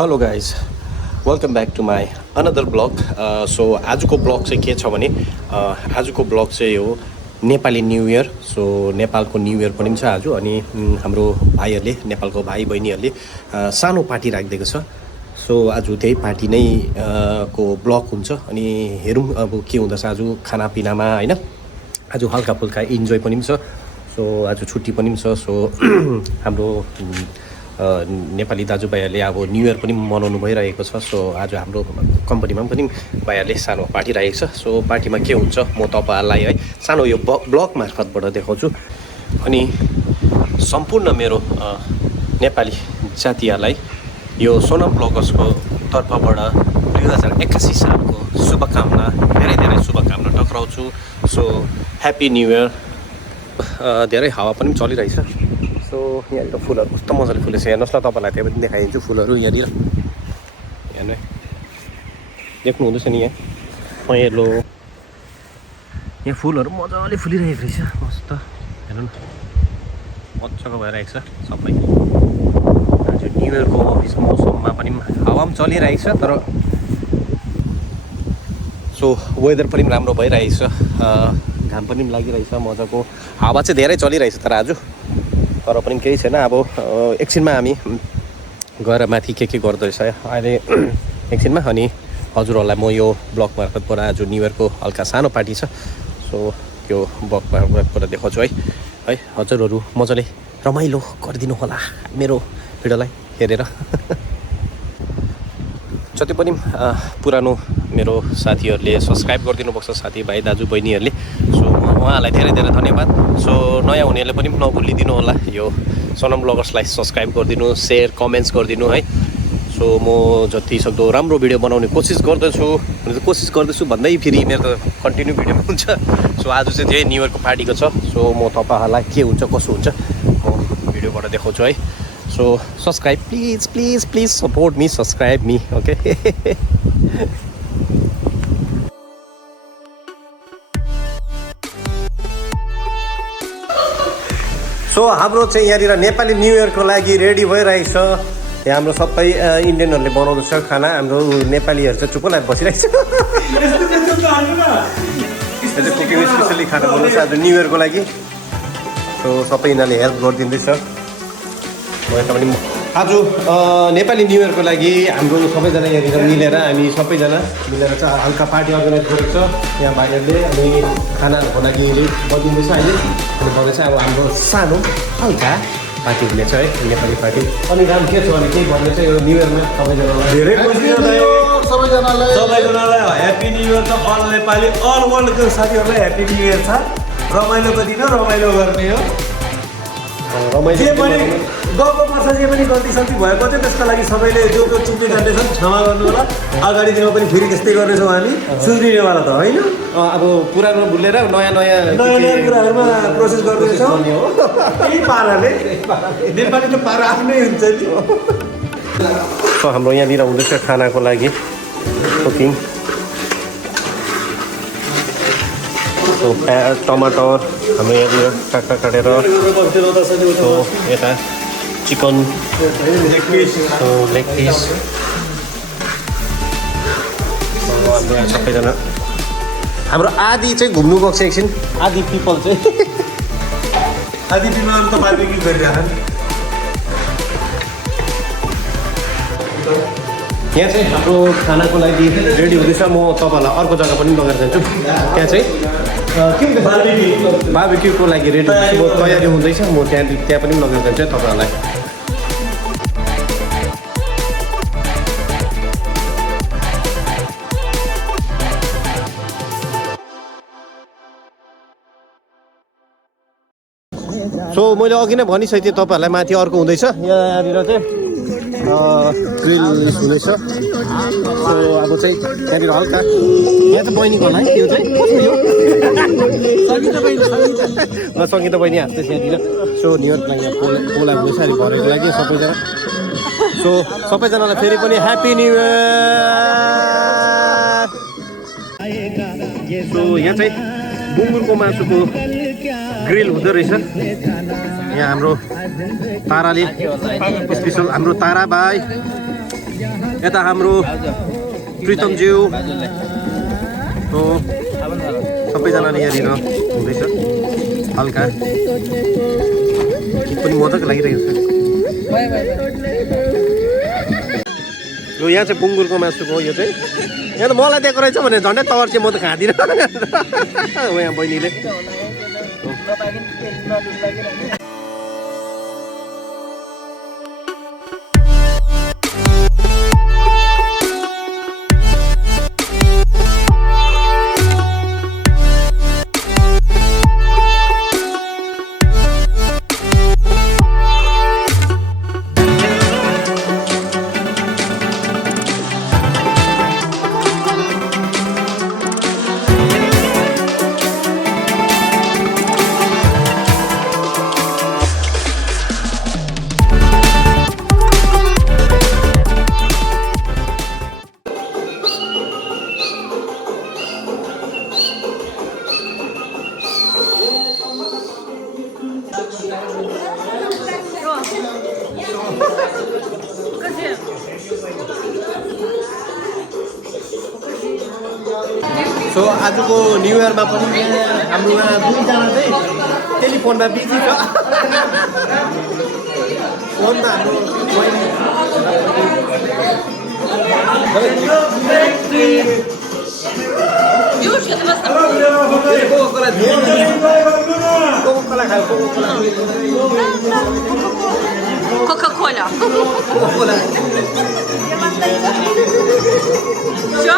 Hello guys welcome back to my another blog so आजको blog चाहिँ के छ भने आजको ब्लग चाहिँ हो नेपाली न्यू इयर सो नेपालको न्यू इयर पनि छ आज अनि हाम्रो भाइहरूले नेपालको भाइ बहिनीहरूले सानो पार्टी राखिदिएको छ सो आज त्यही पार्टी नै को ब्लग हुन्छ अनि हेरौँ अब के हुँदछ आज खानापिनामा होइन आज हल्का फुल्का इन्जोय पनि छ सो आज छुट्टी पनि छ सो हाम्रो नेपाली दाजुभाइहरूले अब न्यू इयर पनि मनाउनु भइरहेको छ सो आज हाम्रो कम्पनीमा पनि भाइहरूले सानो पार्टी राखेको छ सो पार्टीमा के हुन्छ म तपाईँहरूलाई है सानो यो ब्लग मार्फतबाट देखाउँछु अनि सम्पूर्ण मेरो नेपाली जातीयलाई यो सोनम ब्लगर्सको तर्फबाट 2081 सालको शुभकामना धेरै धेरै शुभकामना टक्राउँछु सो ह्याप्पी न्यू इयर धेरै हावा पनि चलिरहेछ सो यहाँनिर फुलहरू कस्तो मजाले फुलेछ हेर्नुहोस् ल तपाईँलाई त्यहाँ पनि देखाइदिन्छु फुलहरू यहाँनिर हेर्नु है देख्नु हुँदैछ नि यहाँ पहेँलो यहाँ फुलहरू मजाले फुलिरहेको रहेछ मस्त हेर्नु न मजाको भइरहेको छ सबै आज न्यु इयरको अफिस मौसममा पनि हावा पनि चलिरहेको छ तर सो वेदर पनि राम्रो भइरहेको छ घाम पनि लागिरहेछ मजाको हावा चाहिँ धेरै चलिरहेछ तर आज तर पनि केही छैन अब एकछिनमा हामी गएर माथि के गर्दैछ अहिले एकछिनमा अनि हजुरहरूलाई म यो ब्लग मार्फतबाट आज न्यु इयरको हल्का सानो पार्टी छ सो त्यो ब्लग मार्फतबाट देखाउँछु है हजुरहरू मजाले रमाइलो गरिदिनु होला मेरो भिडियोलाई हेरेर जति पनि पुरानो मेरो साथीहरूले सब्सक्राइब गरिदिनुपर्छ साथीभाइ दाजुबहिनीहरूले सो उहाँहरूलाई धेरै धेरै धन्यवाद सो नयाँ हुनेहरूले पनि नभुलिदिनु होला यो सोनम ब्लगर्सलाई सब्सक्राइब गरिदिनु सेयर कमेन्ट्स गरिदिनु है सो म जति सक्दो राम्रो भिडियो बनाउने कोसिस गर्दैछु भन्दै फेरि मेरो त कन्टिन्यू भिडियो हुन्छ सो आज चाहिँ त्यही न्यु इयरको पार्टीको छ सो म तपाईँहरूलाई के हुन्छ कसो हुन्छ म भिडियोबाट देखाउँछु है so subscribe please support me subscribe me okay so हाम्रो चाहिँ यहाँनिर नेपाली न्यु इयरको लागि रेडी भइरहेको छ यहाँ हाम्रो सबै इन्डियनहरूले बनाउँदैछ खाना हाम्रो नेपालीहरू चाहिँ चुप लागेर बसिरहेको छ कुकिङ स्पेसली खाना बनाउँछ आज न्यु इयरको लागि सो सबै यिनीहरूले हेल्प गरिदिँदैछ आज नेपाली न्यु इयरको लागि हाम्रो सबैजना यहाँनिर मिलेर हामी सबैजना मिलेर चाहिँ हल्का पार्टी अर्गनाइज गरेको छ यहाँ भाइहरूले अनि खानाहरूको लागि बनिँदैछ अहिले अनि भन्दैछ अब हाम्रो सानो हल्का पार्टी हुनेछ है नेपाली पार्टी अनि राम के छ भने केही भन्ने चाहिँ यो न्यु इयरमा सबैजनालाई धेरै खुसी सबैजनालाई ह्याप्पी न्यु इयर छ अल नेपाली अल वर्ल्डको साथीहरूलाई ह्याप्पी न्यु इयर छ रमाइलोको दिन रमाइलो गर्ने हो जे पनि गएको वर्ष जे पनि गल्ती सल्ती भएको थियो त्यसको लागि सबैले जो चुक्ने जान्दैछन् क्षमा गर्नु होला अगाडि दिनमा पनि फेरि त्यस्तै गर्नेछौँ हामी सुध्रिनेवाला त होइन अब पुरानो भुलेर नयाँ कुराहरूमा प्रोसेस गर्दैछौँ यही पाराले नेपाली त पारा आफ्नै हुन्छ नि सो हाम्रो यहाँनिर हुँदैछ खानाको लागि कुकिङ सो टमाटर हाम्रो यहाँनिर काटेर सो यता चिकन लेग पिस सबैजना हाम्रो आदि चाहिँ घुम्नु गएको छ एकछिन आदि पिपल चाहिँ आदि पिपल त बार्बिक्यु गरिरहेको यहाँ चाहिँ हाम्रो खानाको लागि रेडी हुँदैछ म तपाईँहरूलाई अर्को जग्गा पनि लगेर जान्छु त्यहाँ चाहिँ बार्बिक्युको लागि रेडी हुँदैछ म तयारी हुँदैछ म त्यहाँ पनि लगेर जान्छु तपाईँहरूलाई सो मैले अघि नै भनिसकेको थिएँ तपाईँहरूलाई माथि अर्को हुँदैछ यहाँनिर चाहिँ ग्रिल हुँदैछ सो अब चाहिँ यहाँनिर हल्का यहाँ चाहिँ बहिनीको होला है त्यो चाहिँ सङ्गीता बहिनी हाँस्दैछ यहाँनिर सो न्यु इयरको लागि पोला हुँदैछ अलिक घरको लागि सबैजना सो सबैजनालाई फेरि पनि ह्याप्पी न्यु इयर सो यहाँ चाहिँ बुङ्गुरको मासुको ग्रिल हुँदो रहेछ यहाँ हाम्रो ताराले स्पेसल हाम्रो तारा भाइ यता हाम्रो प्रितमज्यू हो सबैजनाले यहाँनिर हुँदैछ हल्का पनि मजाको लागिरहेको छ यो यहाँ चाहिँ बुङ्गुरको मासुको यो चाहिँ यहाँ त मलाई दिएको रहेछ भने झन्डै तवर चाहिँ म त खाँदिनँ यहाँ बहिनीले सो आजको न्यु इयरमा पनि हाम्रो यहाँ दुईजना चाहिँ टेलिफोनमा बिजी छ फोन त हाम्रो Кока-кола. Все?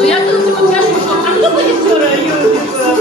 Я тут тебе покажу, что а кто будет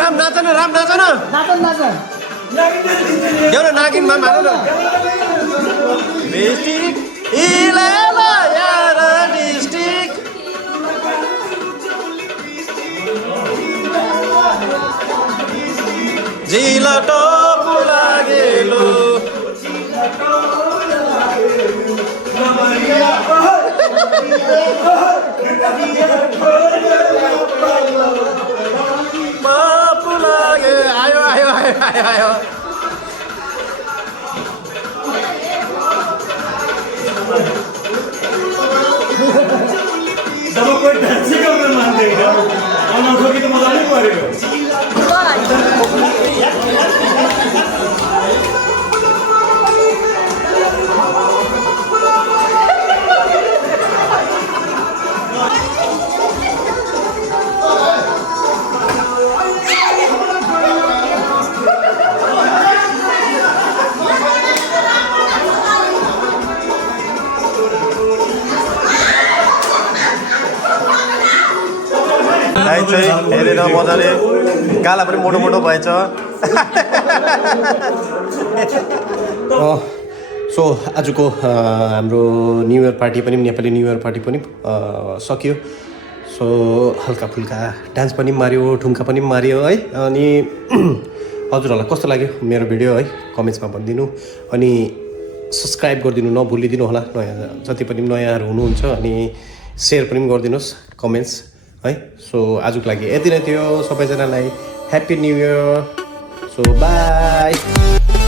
राम नाच न राम नाच न देऊ न नागिनमा मार न डिस्ट्रिक्ट इलेला यार डिस्ट्रिक्ट जिला टप लागेलो बापू लागे आयो आयो आयो आयो आयो जब कोई डांस करने मानते हैं और आंखों की तो मजा नहीं पड़ेगा दाइ चाहिँ हेरेर मजाले गाला पनि मोटो मोटो भएछ सो आजको हाम्रो न्यु इयर पार्टी पनि नेपाली न्यु इयर पार्टी पनि सकियो सो हल्का फुल्का डान्स पनि मार्यो ठुम्का पनि मार्यो है अनि हजुरहरूलाई कस्तो लाग्यो मेरो भिडियो है कमेन्ट्समा भनिदिनु अनि सब्सक्राइब गरिदिनु नभुलिदिनु होला नयाँ जति पनि नयाँहरू हुनुहुन्छ अनि सेयर पनि गरिदिनुहोस् कमेन्ट्स है सो आजको लागि यति नै थियो सबैजनालाई happy new year so by